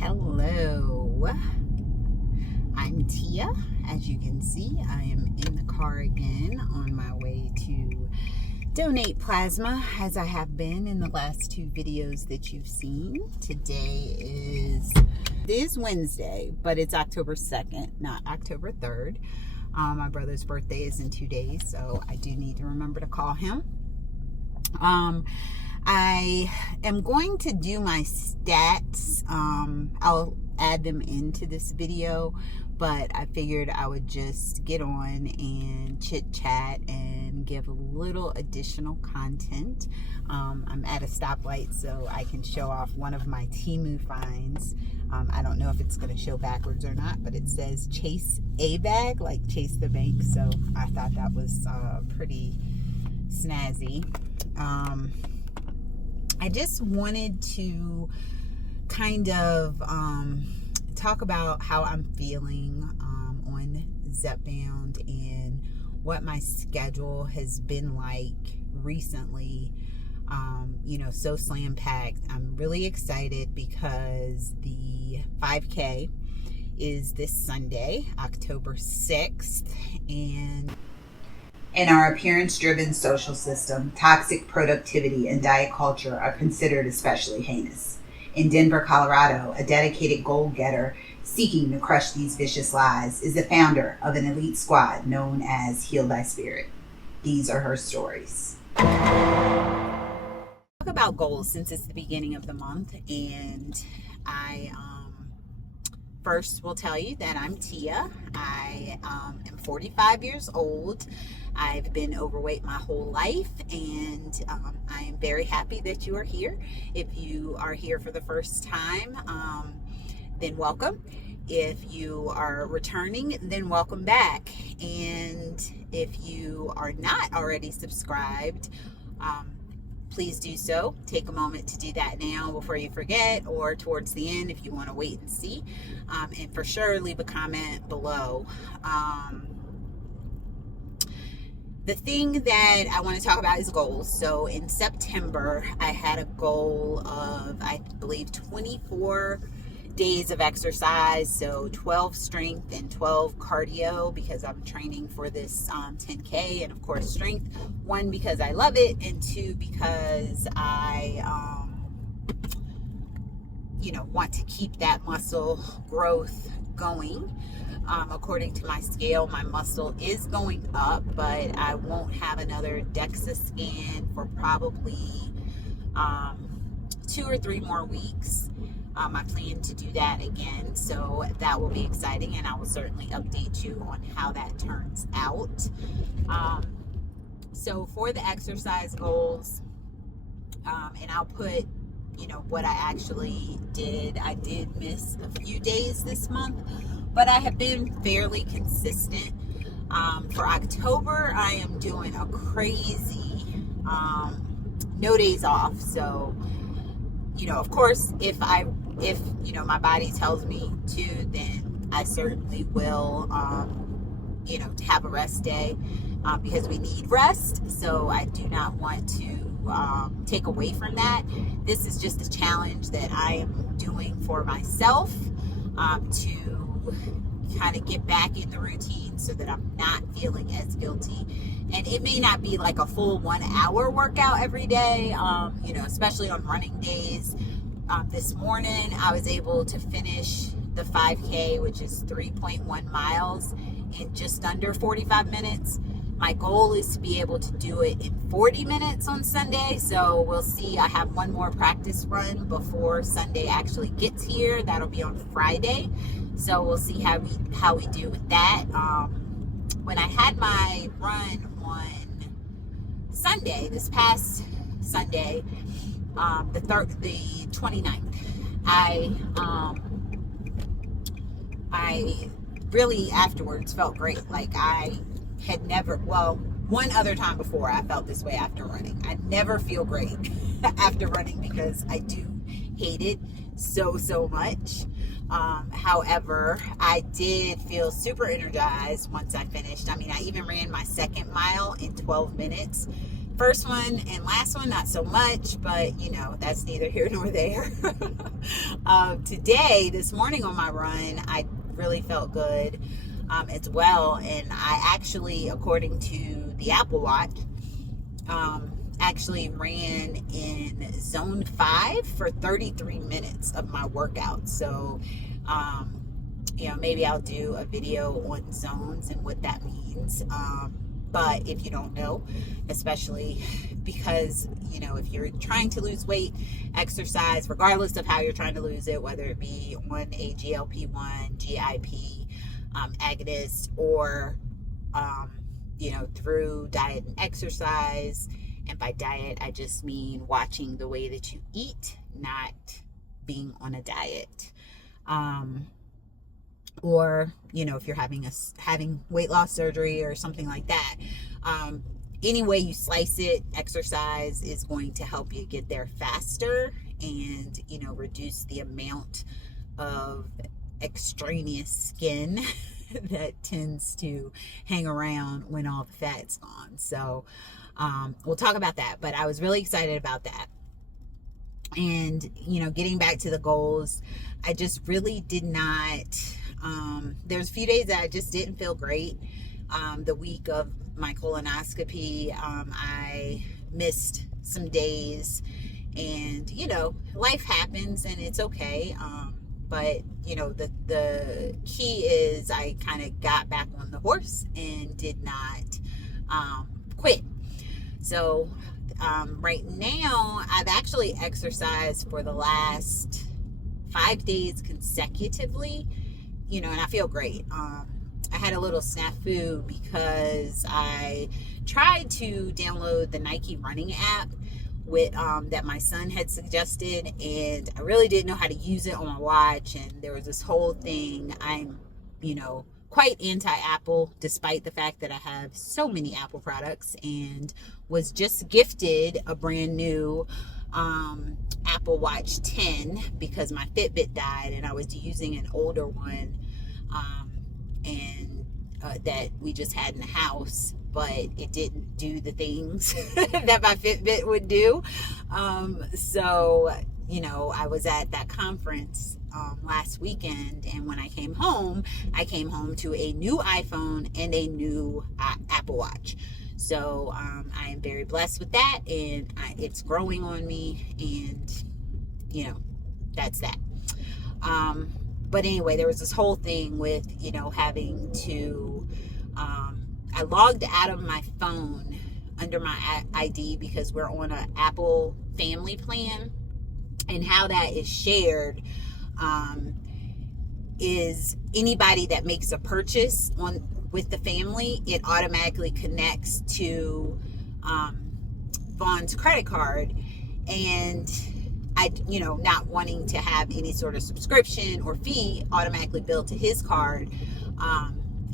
Hello, I'm Tia. As you can see, I am in the car again on my way to donate plasma, as I have been in the last two videos that you've seen. Today is Wednesday, but it's October 2nd, not October 3rd. My brother's birthday is in 2 days, so I do need to remember to call him. I am going to do my stats. I'll add them into this video, but I figured I would just get on and chit chat and give a little additional content. I'm at a stoplight, so I can show off one of my Temu finds. I don't know if it's going to show backwards or not, but it says chase a bag, like chase the bank. So I thought that was pretty snazzy. I just wanted to kind of talk about how I'm feeling on Zepbound and what my schedule has been like recently. So slam packed. I'm really excited because the 5K is this Sunday, October 6th, and in our appearance-driven social system, toxic productivity and diet culture are considered especially heinous. In Denver, Colorado, a dedicated goal-getter seeking to crush these vicious lies is the founder of an elite squad known as Heal Thy Spirit. These are her stories. Talk about goals since it's the beginning of the month, and I first will tell you that I'm Tia. I am 45 years old. I've been overweight my whole life, and I am very happy that you are here. If you are here for the first time, then welcome. If you are returning, then welcome back. And if you are not already subscribed, please do so. Take a moment to do that now before you forget, or towards the end if you want to wait and see. And for sure, leave a comment below. The thing that I want to talk about is goals. So in September, I had a goal of, I believe, 24 days of exercise. So 12 strength and 12 cardio, because I'm training for this 10K. And of course, strength, one, because I love it, and two, because I, want to keep that muscle growth going. According to my scale, my muscle is going up, but I won't have another DEXA scan for probably 2 or 3 more weeks. I plan to do that again, so that will be exciting, and I will certainly update you on how that turns out. So for the exercise goals, and I'll put what I actually did. I did miss a few days this month, but I have been fairly consistent. For October, I am doing a crazy no days off. So, of course, if my body tells me to, then I certainly will, have a rest day, because we need rest. So I do not want to take away from that. This is just a challenge that I am doing for myself, to kind of get back in the routine so that I'm not feeling as guilty. And it may not be like a full 1 hour workout every day, especially on running days. This morning I was able to finish the 5K, which is 3.1 miles, in just under 45 minutes. My goal is to be able to do it in 40 minutes on Sunday, so we'll see. I have one more practice run before Sunday actually gets here. That'll be on Friday, so we'll see how we do with that. When I had my run on Sunday, this past Sunday, the 29th, I really afterwards felt great. Like I had never, one other time before I felt this way after running. I never feel great after running because I do hate it so much. However, I did feel super energized once I finished. I mean, I even ran my second mile in 12 minutes. first one and last one, not so much, but you know, that's neither here nor there. Today, this morning on my run, I really felt good as well. And I actually, according to the Apple Watch, actually ran in zone 5 for 33 minutes of my workout. So, you know, maybe I'll do a video on zones and what that means. But if you don't know, especially because, you know, if you're trying to lose weight, exercise, regardless of how you're trying to lose it, whether it be on a GLP-1, GIP, agonist, or, you know, through diet and exercise. And by diet, I just mean watching the way that you eat, not being on a diet. Or, you know, if you're having weight loss surgery or something like that, any way you slice it, exercise is going to help you get there faster and, you know, reduce the amount of extraneous skin that tends to hang around when all the fat's gone. So we'll talk about that, but I was really excited about that. And, you know, getting back to the goals, I just really did not, there's a few days that I just didn't feel great. The week of my colonoscopy, I missed some days, and, you know, life happens and it's okay. But, you know, the key is I kind of got back on the horse and did not quit. So right now, I've actually exercised for the last 5 days consecutively, you know, and I feel great. I had a little snafu because I tried to download the Nike running app with that my son had suggested, and I really didn't know how to use it on my watch. And there was this whole thing. I'm, you know, quite anti-Apple, despite the fact that I have so many Apple products, and was just gifted a brand new Apple Watch 10 because my Fitbit died and I was using an older one and that we just had in the house, but it didn't do the things that my Fitbit would do. So, you know, I was at that conference last weekend, and when I came home to a new iPhone and a new Apple Watch. So I am very blessed with that, and it's growing on me, and, you know, that's that. But anyway, there was this whole thing with, you know, having to, I logged out of my phone under my ID because we're on an Apple family plan, and how that is shared is anybody that makes a purchase with the family, it automatically connects to Vaughn's credit card. And I, you know, not wanting to have any sort of subscription or fee automatically billed to his card,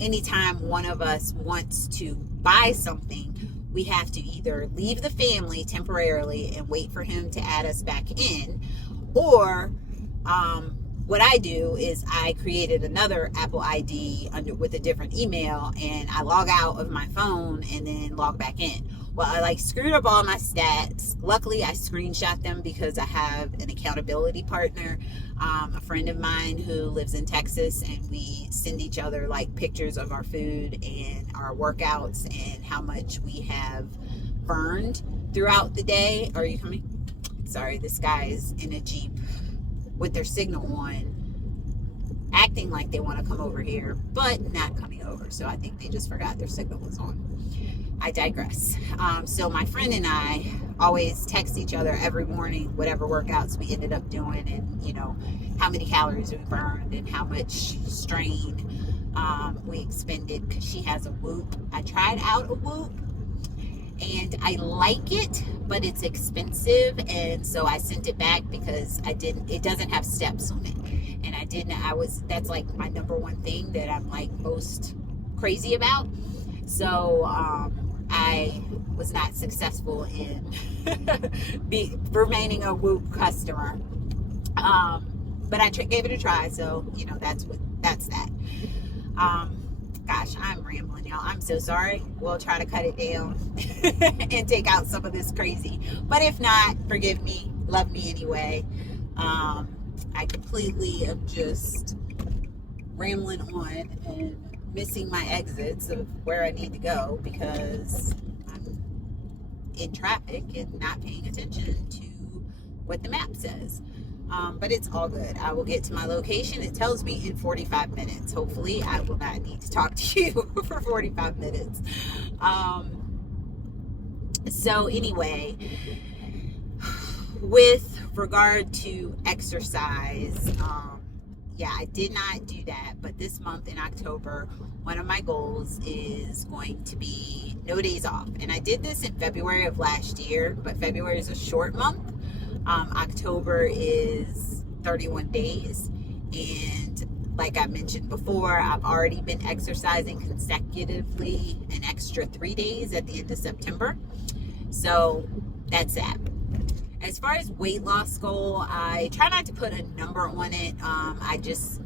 anytime one of us wants to buy something, we have to either leave the family temporarily and wait for him to add us back in, or what I do is I created another Apple ID with a different email, and I log out of my phone and then log back in. Well, I screwed up all my stats. Luckily, I screenshot them because I have an accountability partner, a friend of mine who lives in Texas, and we send each other pictures of our food and our workouts and how much we have burned throughout the day. Are you coming? Sorry, this guy is in a Jeep with their signal on, acting like they want to come over here, but not coming over. So I think they just forgot their signal was on. I digress. So my friend and I always text each other every morning, whatever workouts we ended up doing, and, you know, how many calories we burned and how much strain we expended, because she has a Whoop. I tried out a Whoop and I like it, but it's expensive, and so I sent it back because it doesn't have steps on it, and that's my number one thing that I'm most crazy about. So I was not successful in remaining a Whoop customer, but I gave it a try. So, you know, that's that. Gosh, I'm rambling, y'all. I'm so sorry. We'll try to cut it down and take out some of this crazy. But if not, forgive me. Love me anyway. I completely am just rambling on and missing my exits of where I need to go because I'm in traffic and not paying attention to what the map says. But it's all good. I will get to my location. It tells me in 45 minutes. Hopefully, I will not need to talk to you for 45 minutes. So anyway, with regard to exercise, yeah, I did not do that. But this month in October, one of my goals is going to be no days off. And I did this in February of last year, but February is a short month. October is 31 days. And like I mentioned before, I've already been exercising consecutively an extra 3 days at the end of September. So that's that. As far as weight loss goal, I try not to put a number on it. I just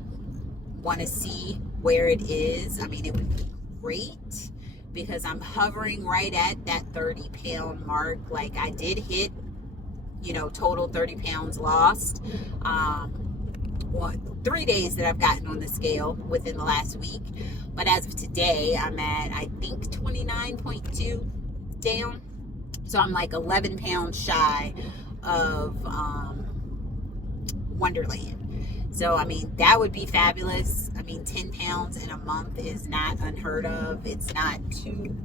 want to see where it is. I mean, it would be great because I'm hovering right at that 30-pound mark. Like I did hit, total 30 pounds lost. 3 days that I've gotten on the scale within the last week. But as of today, I'm at, I think, 29.2 down. So I'm like 11 pounds shy of Wonderland. So, I mean, that would be fabulous. I mean, 10 pounds in a month is not unheard of. It's not too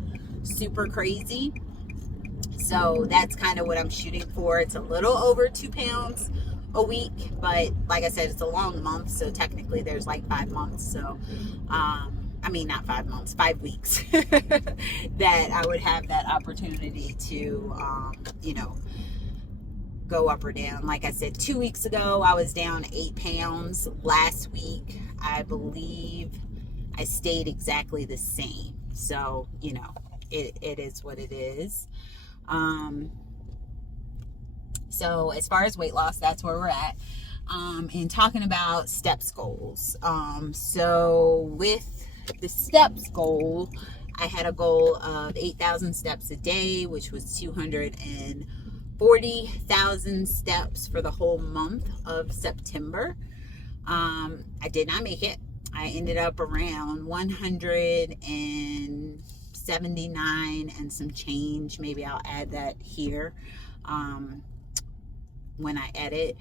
super crazy. So that's kind of what I'm shooting for. It's a little over 2 pounds a week, but like I said, it's a long month. So technically there's like 5 months. So, I mean, not 5 months, 5 weeks that I would have that opportunity to, go up or down. Like I said, 2 weeks ago, I was down 8 pounds. Last week, I believe I stayed exactly the same. So, it is what it is. So as far as weight loss, that's where we're at. And talking about steps goals. So with the steps goal, I had a goal of 8,000 steps a day, which was 240,000 steps for the whole month of September. I did not make it. I ended up around 179 and some change. Maybe I'll add that here when I edit.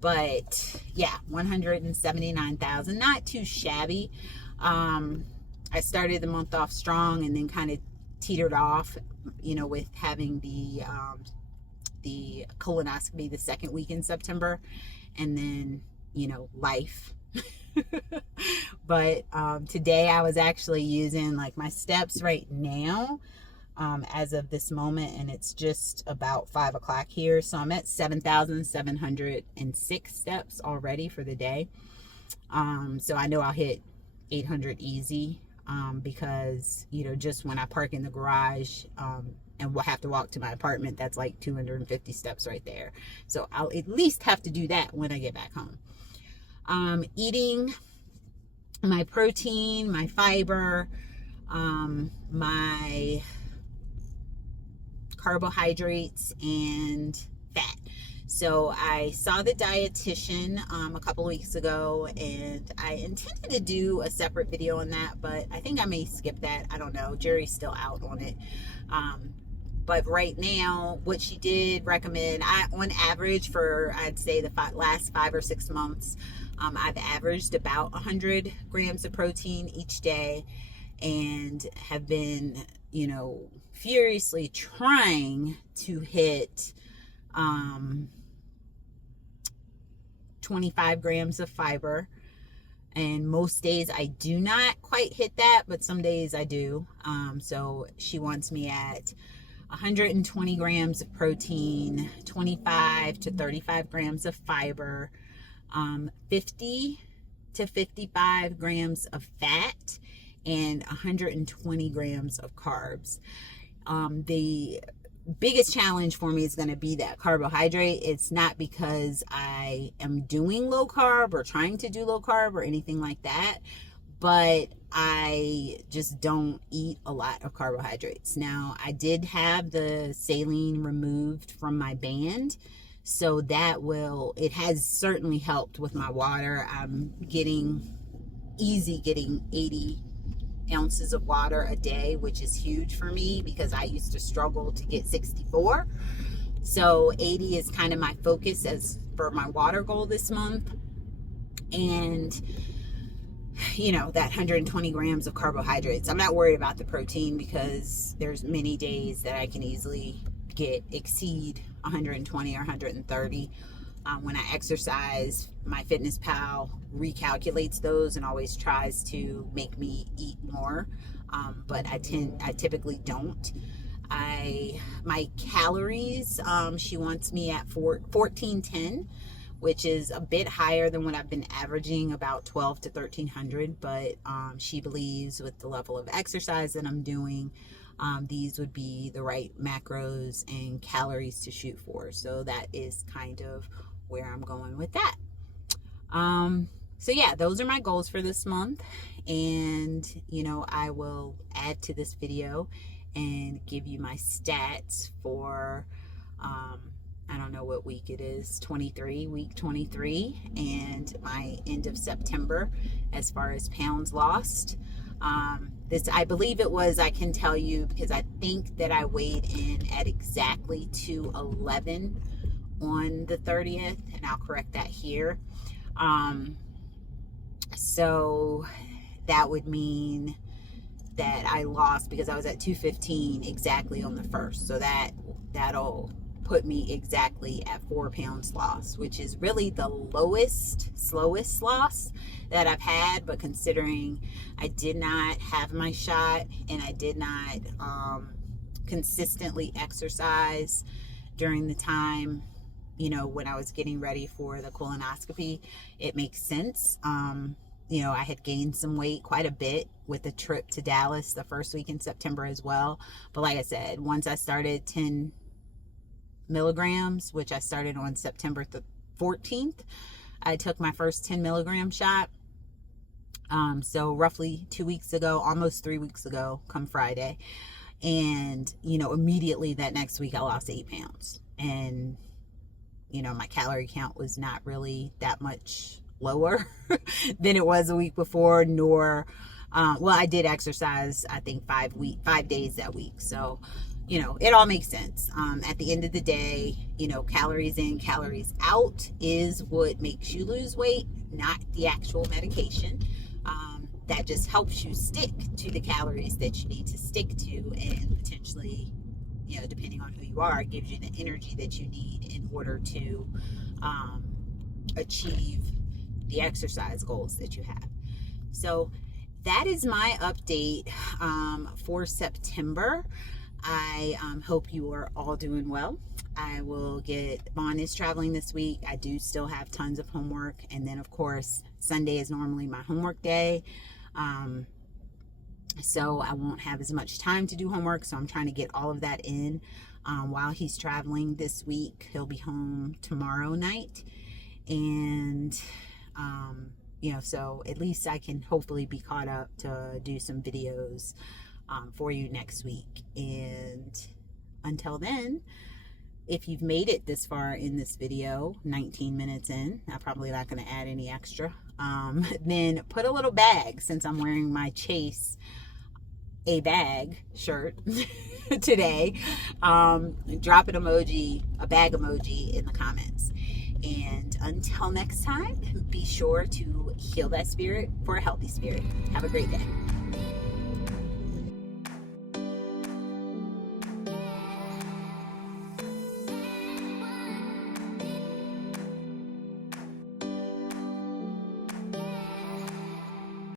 But yeah, 179,000, not too shabby. I started the month off strong and then kind of teetered off, with having the colonoscopy the second week in September, and then, life. But today I was actually using like my steps right now, as of this moment, and it's just about 5 o'clock here. So I'm at 7,706 steps already for the day. So I know I'll hit 800 easy, because, just when I park in the garage, and we'll have to walk to my apartment, that's like 250 steps right there. So I'll at least have to do that when I get back home. Eating my protein, my fiber, my carbohydrates, and fat. So I saw the dietitian a couple weeks ago, and I intended to do a separate video on that, but I think I may skip that. I don't know. Jury's still out on it. But right now, what she did recommend, on average for, I'd say, the last 5 or 6 months, I've averaged about 100 grams of protein each day, and have been, furiously trying to hit 25 grams of fiber. And most days I do not quite hit that, but some days I do. So she wants me at 120 grams of protein, 25 to 35 grams of fiber, 50 to 55 grams of fat, and 120 grams of carbs. The biggest challenge for me is going to be that carbohydrate. It's not because I am doing low carb or trying to do low carb or anything like that, but I just don't eat a lot of carbohydrates. Now, I did have the saline removed from my band, so it has certainly helped with my water. I'm getting 80 ounces of water a day, which is huge for me because I used to struggle to get 64. So 80 is kind of my focus as for my water goal this month. And that 120 grams of carbohydrates. I'm not worried about the protein because there's many days that I can easily exceed 120 or 130. When I exercise, my MyFitnessPal recalculates those and always tries to make me eat more, but I typically don't. My calories, she wants me at 1410, which is a bit higher than what I've been averaging, about 12 to 1300, but she believes with the level of exercise that I'm doing, these would be the right macros and calories to shoot for. So that is kind of where I'm going with that. So yeah, those are my goals for this month. And, I will add to this video and give you my stats for, I don't know what week it is, week 23, and my end of September as far as pounds lost. I believe it was, I can tell you, because I think that I weighed in at exactly 211 on the 30th, and I'll correct that here. So that would mean that I lost, because I was at 215 exactly on the 1st. So that'll put me exactly at 4 pounds lost, which is really the slowest loss that I've had. But considering I did not have my shot and I did not consistently exercise during the time, when I was getting ready for the colonoscopy, it makes sense. I had gained some weight quite a bit with the trip to Dallas the first week in September as well. But like I said, once I started 10 milligrams, which I started on September 14th, I took my first 10 milligram shot. So roughly 2 weeks ago, almost 3 weeks ago, come Friday. And, immediately that next week I lost 8 pounds. And, my calorie count was not really that much lower than it was a week before, nor, I did exercise, I think 5 days that week. So, it all makes sense. At the end of the day, calories in, calories out is what makes you lose weight, not the actual medication. That just helps you stick to the calories that you need to stick to, and potentially, depending on who you are, gives you the energy that you need in order to achieve the exercise goals that you have. So that is my update for September. I hope you are all doing well. Vaughn is traveling this week. I do still have tons of homework. And then, of course, Sunday is normally my homework day. So I won't have as much time to do homework. So I'm trying to get all of that in while he's traveling this week. He'll be home tomorrow night. And, so at least I can hopefully be caught up to do some videos for you next week. And until then, if you've made it this far in this video, 19 minutes in, I'm probably not going to add any extra, then put a little bag, since I'm wearing my Chase a bag shirt today. Drop an emoji, a bag emoji in the comments. And until next time, be sure to heal that spirit for a healthy spirit. Have a great day.